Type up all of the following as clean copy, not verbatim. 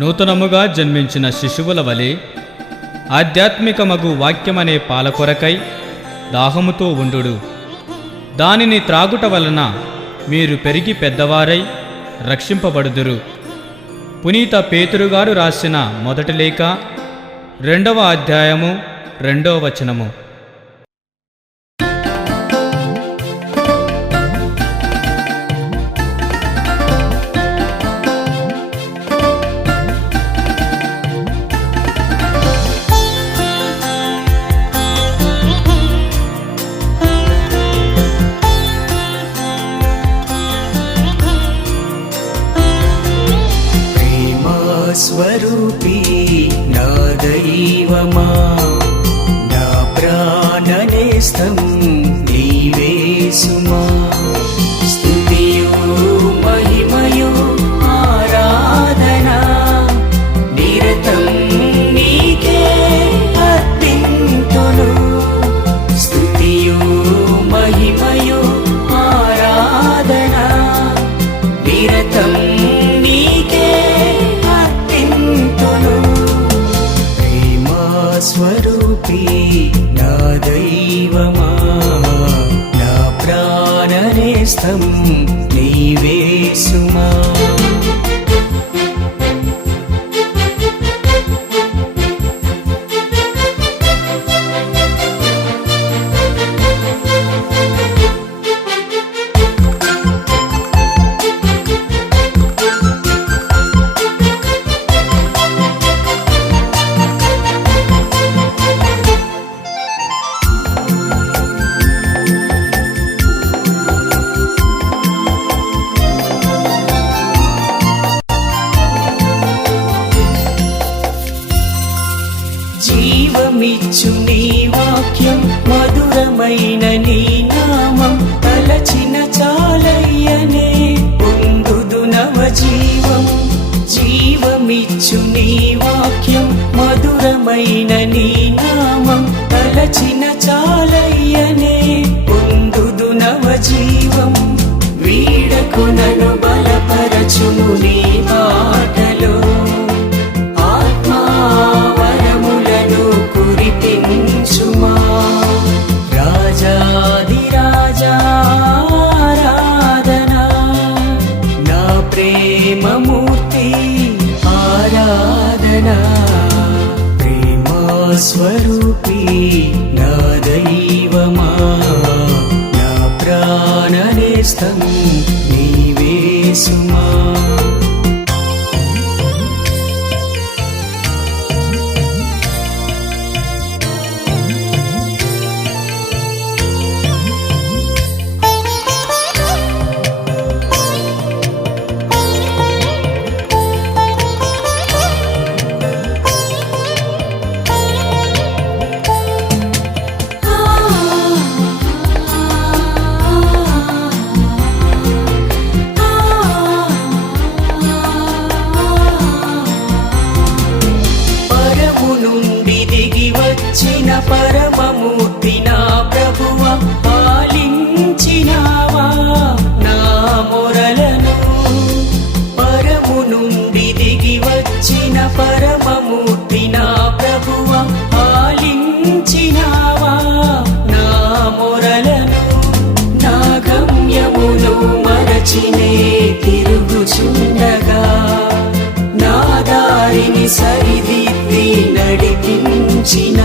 నూతనముగా జన్మించిన శిశువుల వలె ఆధ్యాత్మికమగు వాక్యమనే పాల కొరకై దాహముతో ఉండుడు. దానిని త్రాగుట వలన మీరు పెరిగి పెద్దవారై రక్షింపబడుదురు. పునీత పేతురుగారు రాసిన మొదటి లేఖ 2వ అధ్యాయము 2వ వచనము. స్వరూపీ నా దైవమా, నా ప్రాణనేస్తం నీవే సుమా. స్తుతియు మహిమయు ఆరాధనా నిరతం నీకే అర్పింతును. స్తుతియు మహిమయు ఆరాధనా నిరతం స్వరూపీ నా దైవమా, నా ప్రాణనేస్తం నీవే సుమా. జీవమిచ్చు నీ వాక్యం, మధురమైన నీ నామం తలచిన చాలయ్యనే పొందుదు నవజీవం. జీవమిచ్చు నీ వాక్యం, మధురమైన నీ నామం తలచిన చాలయ్యనే పొందుదు నవజీవం. వీడకు నన్ను బలపరచును నీ మాటలో, కురిపించుమా. రాజాదిరాజారాధనా నా ప్రేమమూర్తి ఆరాధనా. ప్రేమ స్వరూపీ నా దైవమా, నా ప్రాణనేస్తం నీవే సుమా. వచ్చిన పరమమూర్తి నా ప్రభువ, పాలించినావా నా మొరలను. పరము నుండి దిగి వచ్చిన పరమమూర్తి నా ప్రభువ, పాలించినావా నా మొరలను. నా గమ్యమును మరచినే తిరుగుచుండగా, నా దారిని సరిదిద్ది నడిపించిన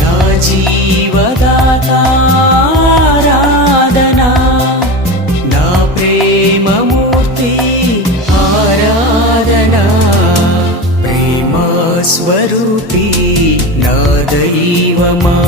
నా జీవదాతారాధనా. నా ప్రేమమూర్తి ఆరాధనా. ప్రేమ స్వరూపీ నా దైవమా,